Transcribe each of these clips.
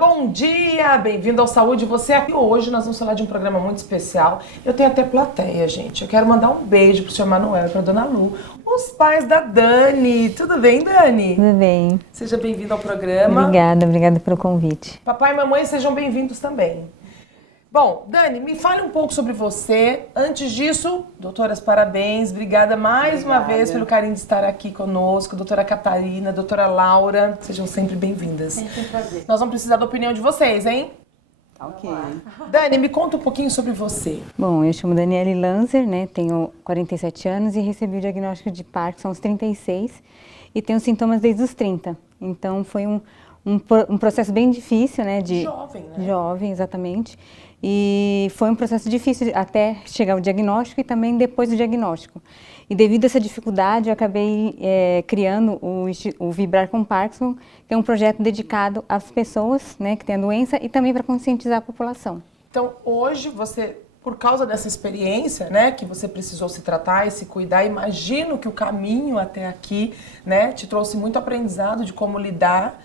bom dia! Bem-vindo ao Saúde Você Aqui. Hoje nós vamos falar de um programa muito especial. Eu tenho até plateia, gente. Eu quero mandar um beijo pro Sr. Manuel e pra Dona Lu, os pais da Dani. Tudo bem, Dani? Tudo bem. Seja bem-vindo ao programa. Obrigada pelo convite. Papai e mamãe, sejam bem-vindos também. Bom, Dani, me fale um pouco sobre você. Antes disso, doutoras, parabéns. Obrigada mais uma vez pelo carinho de estar aqui conosco. Doutora Catarina, doutora Laura, sejam sempre bem-vindas. Sempre um prazer. Nós vamos precisar da opinião de vocês, hein? Ok. Dani, me conta um pouquinho sobre você. Bom, eu chamo Daniele Lanzer, né? Tenho 47 anos e recebi o diagnóstico de Parkinson aos 36 e tenho sintomas desde os 30. Então foi um processo bem difícil, né? Jovem, né? Jovem, exatamente. E foi um processo difícil até chegar ao diagnóstico e também depois do diagnóstico. E devido a essa dificuldade, eu acabei criando o Vibrar com Parkinson, que é um projeto dedicado às pessoas, né, que têm a doença e também para conscientizar a população. Então, hoje você, por causa dessa experiência, né, que você precisou se tratar e se cuidar, imagino que o caminho até aqui, né, te trouxe muito aprendizado de como lidar.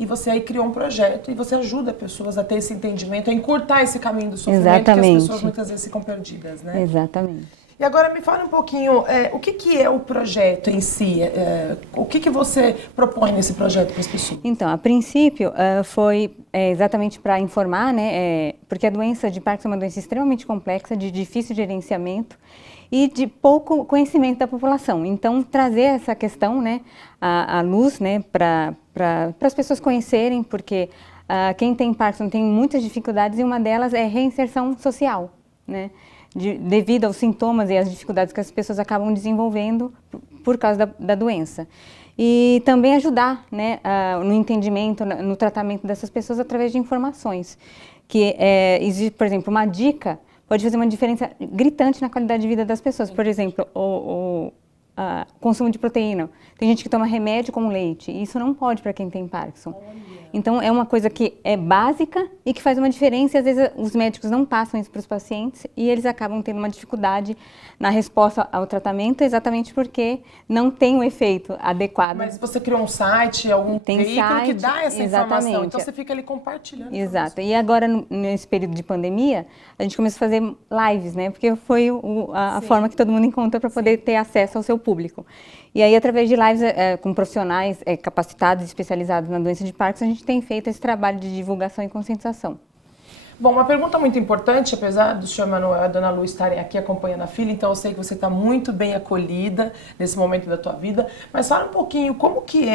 E você aí criou um projeto e você ajuda pessoas a ter esse entendimento, a encurtar esse caminho do sofrimento. Exatamente. Que as pessoas muitas vezes ficam perdidas, né? Exatamente. E agora me fala um pouquinho, o que é o projeto em si? O que você propõe nesse projeto para as pessoas? Então, a princípio, foi exatamente para informar, né? Porque a doença de Parkinson é uma doença extremamente complexa, de difícil gerenciamento e de pouco conhecimento da população. Então, trazer essa questão, né, à luz, né, para as pessoas conhecerem, porque quem tem Parkinson tem muitas dificuldades e uma delas é reinserção social, né? Devido aos sintomas e às dificuldades que as pessoas acabam desenvolvendo por causa da doença. E também ajudar, né, no entendimento, no tratamento dessas pessoas através de informações. Que existe, por exemplo, uma dica pode fazer uma diferença gritante na qualidade de vida das pessoas. Por exemplo, o consumo de proteína. Tem gente que toma remédio com leite, e isso não pode para quem tem Parkinson. Então, é uma coisa que é básica e que faz uma diferença, e às vezes os médicos não passam isso para os pacientes e eles acabam tendo uma dificuldade na resposta ao tratamento, exatamente porque não tem o efeito adequado. Mas você criou um site, algum veículo que dá essa informação, então você fica ali compartilhando. Exato, e agora nesse período de pandemia, a gente começou a fazer lives, né, porque foi a forma que todo mundo encontrou para poder ter acesso ao seu público. E aí, através de lives com profissionais capacitados e especializados na doença de Parkinson, a gente tem feito esse trabalho de divulgação e conscientização. Bom, uma pergunta muito importante, apesar do Sr. Manuel e a Dona Lu estarem aqui acompanhando a filha, então eu sei que você está muito bem acolhida nesse momento da tua vida, mas fala um pouquinho como que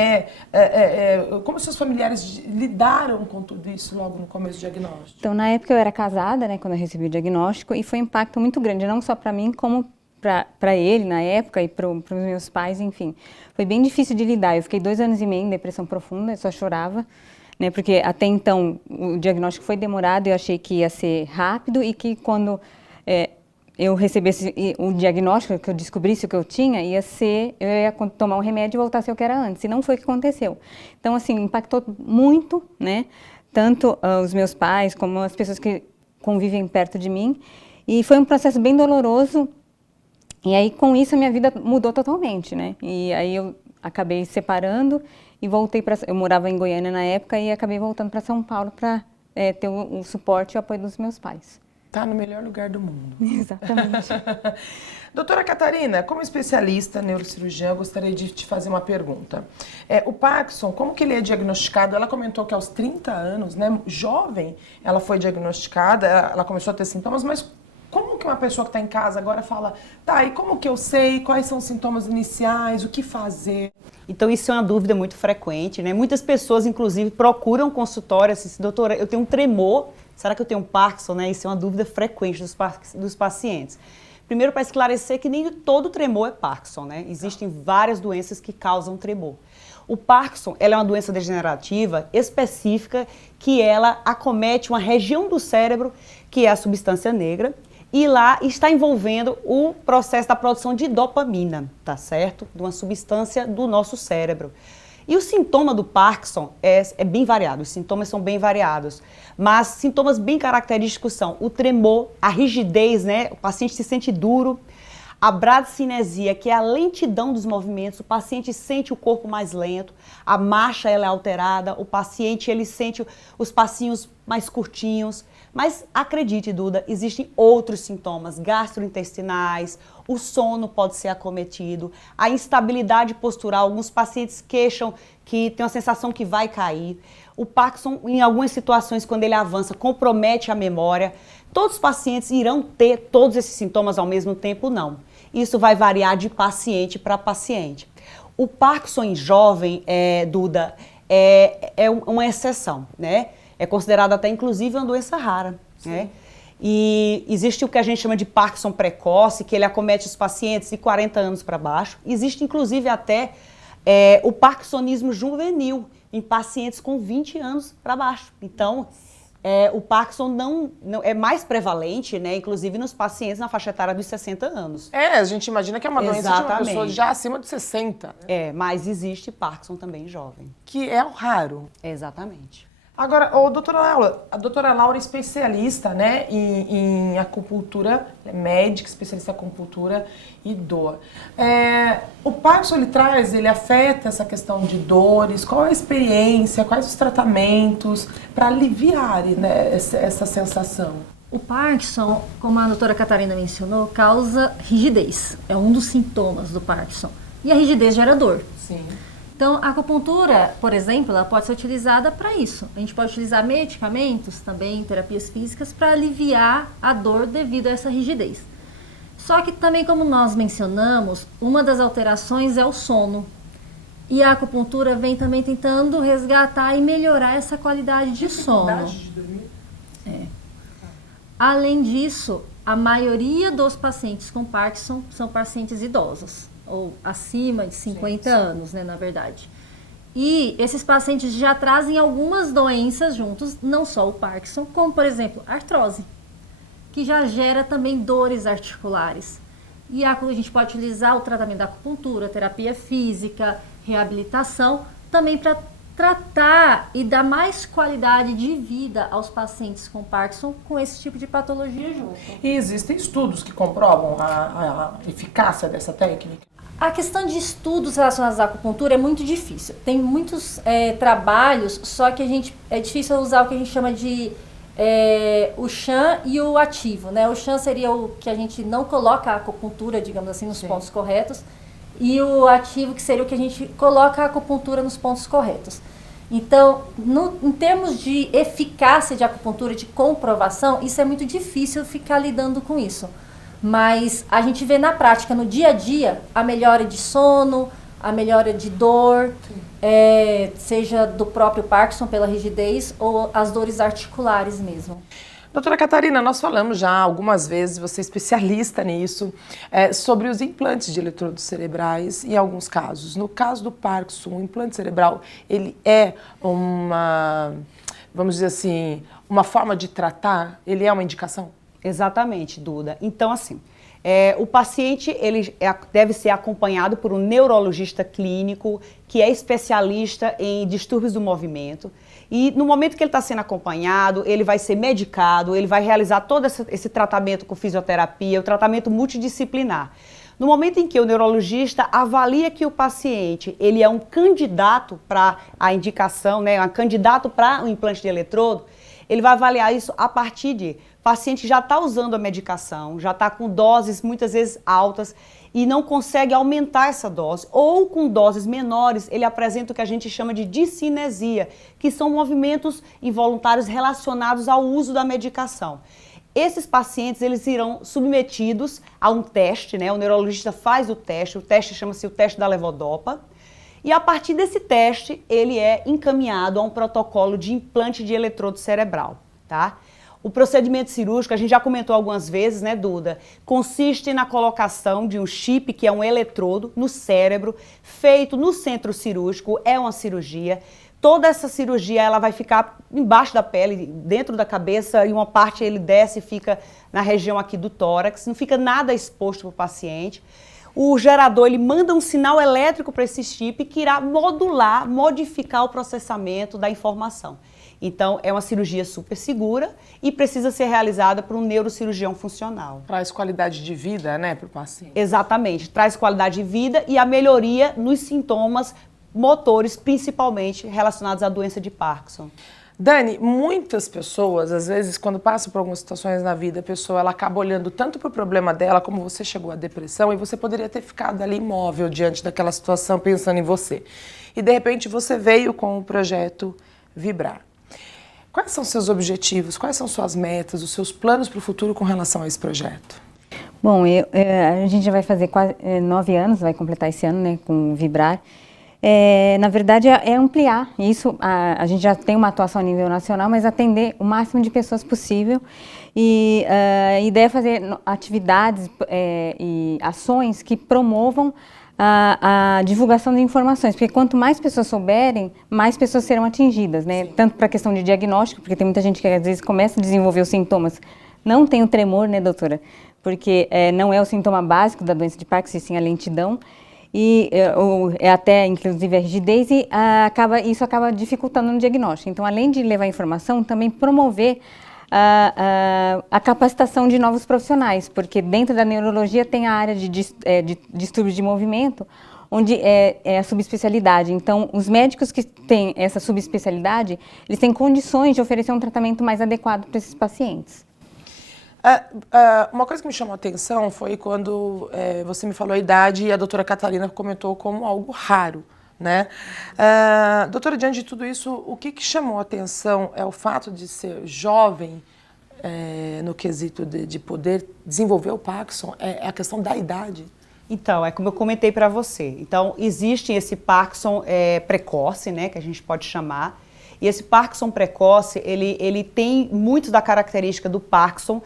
como seus familiares lidaram com tudo isso logo no começo do diagnóstico? Então, na época eu era casada, né, quando eu recebi o diagnóstico, e foi um impacto muito grande, não só para mim, como para ele na época e para os meus pais, enfim. Foi bem difícil de lidar. Eu fiquei 2 anos e meio em depressão profunda, eu só chorava, né, porque até então o diagnóstico foi demorado, eu achei que ia ser rápido e que quando eu recebesse o diagnóstico, que eu descobrisse o que eu tinha, eu ia tomar um remédio e voltar a ser o que era antes. E não foi o que aconteceu. Então, assim, impactou muito, né, tanto os meus pais como as pessoas que convivem perto de mim. E foi um processo bem doloroso. E aí, com isso, a minha vida mudou totalmente, né? E aí eu acabei separando e voltei para... Eu morava em Goiânia na época e acabei voltando para São Paulo para ter o suporte e o apoio dos meus pais. Tá no melhor lugar do mundo. Exatamente. Doutora Catarina, como especialista neurocirurgiã, eu gostaria de te fazer uma pergunta. O Parkinson, como que ele é diagnosticado? Ela comentou que aos 30 anos, né, jovem, ela foi diagnosticada, ela começou a ter sintomas, mas como que uma pessoa que está em casa agora fala, tá, e como que eu sei, quais são os sintomas iniciais, o que fazer? Então, isso é uma dúvida muito frequente, né? Muitas pessoas, inclusive, procuram consultório, assim, doutora, eu tenho um tremor, será que eu tenho um Parkinson, né? Isso é uma dúvida frequente dos pacientes. Primeiro, para esclarecer que nem todo tremor é Parkinson, né? Existem várias doenças que causam tremor. O Parkinson, ela é uma doença degenerativa específica que ela acomete uma região do cérebro, que é a substância negra, e lá está envolvendo o processo da produção de dopamina, tá certo? De uma substância do nosso cérebro. E o sintoma do Parkinson é bem variado, os sintomas são bem variados, mas sintomas bem característicos são o tremor, a rigidez, né? O paciente se sente duro, A bradicinesia, que é a lentidão dos movimentos, o paciente sente o corpo mais lento, a marcha ela é alterada, o paciente ele sente os passinhos mais curtinhos. Mas acredite, Duda, existem outros sintomas gastrointestinais, o sono pode ser acometido, a instabilidade postural, alguns pacientes queixam que tem uma sensação que vai cair. O Parkinson, em algumas situações, quando ele avança, compromete a memória. Todos os pacientes irão ter todos esses sintomas ao mesmo tempo? Não. Isso vai variar de paciente para paciente. O Parkinson em jovem, Duda, é uma exceção, né? É considerado até, inclusive, uma doença rara, né? E existe o que a gente chama de Parkinson precoce, que ele acomete os pacientes de 40 anos para baixo. Existe, inclusive, até o parkinsonismo juvenil, em pacientes com 20 anos para baixo. Então, o Parkinson não é mais prevalente, né, inclusive nos pacientes na faixa etária dos 60 anos. A gente imagina que é uma doença de uma pessoa já acima de 60. Né? Mas existe Parkinson também jovem. Que é o raro. Exatamente. Agora, a doutora Laura é especialista, né, em acupuntura, é médica, especialista em acupuntura e dor. O Parkinson, ele afeta essa questão de dores? Qual é a experiência, quais os tratamentos para aliviar, né, essa sensação? O Parkinson, como a doutora Catarina mencionou, causa rigidez. É um dos sintomas do Parkinson. E a rigidez gera dor. Sim. Então, a acupuntura, por exemplo, ela pode ser utilizada para isso. A gente pode utilizar medicamentos também, terapias físicas, para aliviar a dor devido a essa rigidez. Só que também, como nós mencionamos, uma das alterações é o sono. E a acupuntura vem também tentando resgatar e melhorar essa qualidade de sono. De dormir? Além disso, a maioria dos pacientes com Parkinson são pacientes idosos, ou acima de 50 anos, né, na verdade. E esses pacientes já trazem algumas doenças juntos, não só o Parkinson, como, por exemplo, artrose, que já gera também dores articulares. E a gente pode utilizar o tratamento da acupuntura, terapia física, reabilitação, também para tratar e dar mais qualidade de vida aos pacientes com Parkinson com esse tipo de patologia junto. E existem estudos que comprovam a eficácia dessa técnica? A questão de estudos relacionados à acupuntura é muito difícil. Tem muitos trabalhos, só que é difícil usar o que a gente chama de o Shan e o ativo, né? O Shan seria o que a gente não coloca a acupuntura, digamos assim, nos pontos corretos, e o ativo que seria o que a gente coloca a acupuntura nos pontos corretos. Então, em termos de eficácia de acupuntura, de comprovação, isso é muito difícil ficar lidando com isso. Mas a gente vê na prática, no dia a dia, a melhora de sono, a melhora de dor, seja do próprio Parkinson pela rigidez ou as dores articulares mesmo. Doutora Catarina, nós falamos já algumas vezes, você é especialista nisso, sobre os implantes de eletrodos cerebrais em alguns casos. No caso do Parkinson, o implante cerebral, ele é vamos dizer assim, uma forma de tratar? Ele é uma indicação? Exatamente, Duda. Então, assim, o paciente ele deve ser acompanhado por um neurologista clínico que é especialista em distúrbios do movimento. E no momento que ele está sendo acompanhado, ele vai ser medicado, ele vai realizar todo esse tratamento com fisioterapia, o tratamento multidisciplinar. No momento em que o neurologista avalia que o paciente ele é um candidato para a indicação, né, um candidato para o implante de eletrodo, ele vai avaliar isso a partir de o paciente já está usando a medicação, já está com doses muitas vezes altas e não consegue aumentar essa dose, ou com doses menores, ele apresenta o que a gente chama de discinesia, que são movimentos involuntários relacionados ao uso da medicação. Esses pacientes, eles irão submetidos a um teste, né? O neurologista faz o teste chama-se o teste da levodopa, e a partir desse teste, ele é encaminhado a um protocolo de implante de eletrodo cerebral, tá? O procedimento cirúrgico, a gente já comentou algumas vezes, né, Duda? Consiste na colocação de um chip, que é um eletrodo, no cérebro, feito no centro cirúrgico, é uma cirurgia. Toda essa cirurgia, ela vai ficar embaixo da pele, dentro da cabeça, e uma parte ele desce e fica na região aqui do tórax, não fica nada exposto para o paciente. O gerador, ele manda um sinal elétrico para esse chip que irá modificar o processamento da informação. Então, é uma cirurgia super segura e precisa ser realizada por um neurocirurgião funcional. Traz qualidade de vida, né, para o paciente. Exatamente, traz qualidade de vida e a melhoria nos sintomas motores, principalmente relacionados à doença de Parkinson. Dani, muitas pessoas, às vezes, quando passam por algumas situações na vida, a pessoa ela acaba olhando tanto para o problema dela, como você chegou à depressão, e você poderia ter ficado ali imóvel diante daquela situação, pensando em você. E, de repente, você veio com o projeto Vibrar. Quais são seus objetivos, quais são suas metas, os seus planos para o futuro com relação a esse projeto? Bom, a gente já vai fazer quase 9 anos, vai completar esse ano, né, com o Vibrar. Na verdade, é ampliar isso. A gente já tem uma atuação a nível nacional, mas atender o máximo de pessoas possível. E a ideia é fazer atividades e ações que promovam a divulgação de informações, porque quanto mais pessoas souberem, mais pessoas serão atingidas, né? Tanto para a questão de diagnóstico, porque tem muita gente que às vezes começa a desenvolver os sintomas, não tem o tremor, né, doutora? Porque não é o sintoma básico da doença de Parkinson, sim a lentidão. E até, inclusive, a rigidez, e isso acaba dificultando no diagnóstico. Então, além de levar informação, também promover a capacitação de novos profissionais, porque dentro da neurologia tem a área de distúrbios de movimento, onde é a subespecialidade. Então, os médicos que têm essa subespecialidade, eles têm condições de oferecer um tratamento mais adequado para esses pacientes. Uma coisa que me chamou a atenção foi quando você me falou a idade e a doutora Catarina comentou como algo raro, né? Doutora, diante de tudo isso, o que chamou a atenção é o fato de ser jovem no quesito de poder desenvolver o Parkinson, é a questão da idade? Então, é como eu comentei para você. Então, existe esse Parkinson precoce, né, que a gente pode chamar. E esse Parkinson precoce, ele tem muito da característica do Parkinson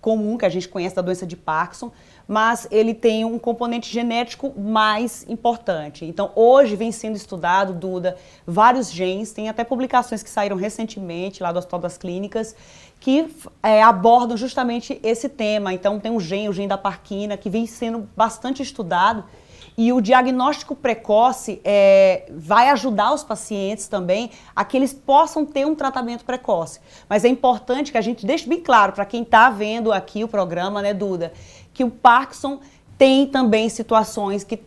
comum, que a gente conhece da doença de Parkinson, mas ele tem um componente genético mais importante. Então, hoje vem sendo estudado, Duda, vários genes, tem até publicações que saíram recentemente lá do Hospital das Clínicas, que abordam justamente esse tema. Então, tem o gene da parquina, que vem sendo bastante estudado, e o diagnóstico precoce vai ajudar os pacientes também a que eles possam ter um tratamento precoce. Mas é importante que a gente deixe bem claro para quem está vendo aqui o programa, né, Duda, que o Parkinson tem também situações que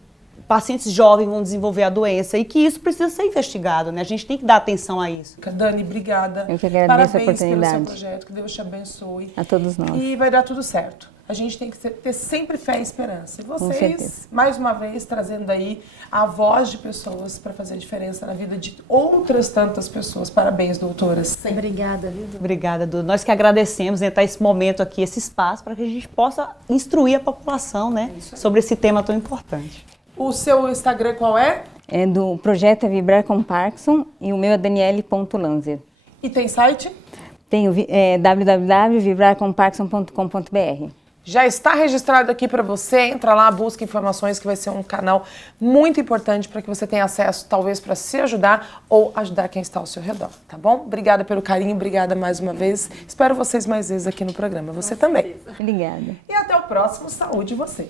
pacientes jovens vão desenvolver a doença e que isso precisa ser investigado, né? A gente tem que dar atenção a isso. Dani, obrigada. Eu que agradeço a Parabéns pelo oportunidade. seu projeto, que Deus te abençoe. A todos nós. E vai dar tudo certo. A gente tem que ter sempre fé e esperança. E vocês, certeza. mais uma vez, trazendo aí a voz de pessoas para fazer diferença na vida de outras tantas pessoas. Parabéns, doutoras. Sempre. Obrigada, viu? Obrigada, Duda. Nós que agradecemos, né, estar esse momento aqui, esse espaço, para que a gente possa instruir a população, né, sobre esse tema tão importante. O seu Instagram qual é? Do projeto Vibrar com Parkinson e o meu é daniele.lanzer. E tem site? Tem o www.vibrarcomparkinson.com.br. Já está registrado aqui para você, entra lá, busca informações, que vai ser um canal muito importante para que você tenha acesso, talvez para se ajudar ou ajudar quem está ao seu redor, tá bom? Obrigada pelo carinho, obrigada mais uma vez. Espero vocês mais vezes aqui no programa, você também. Obrigada. E até o próximo Saúde Você.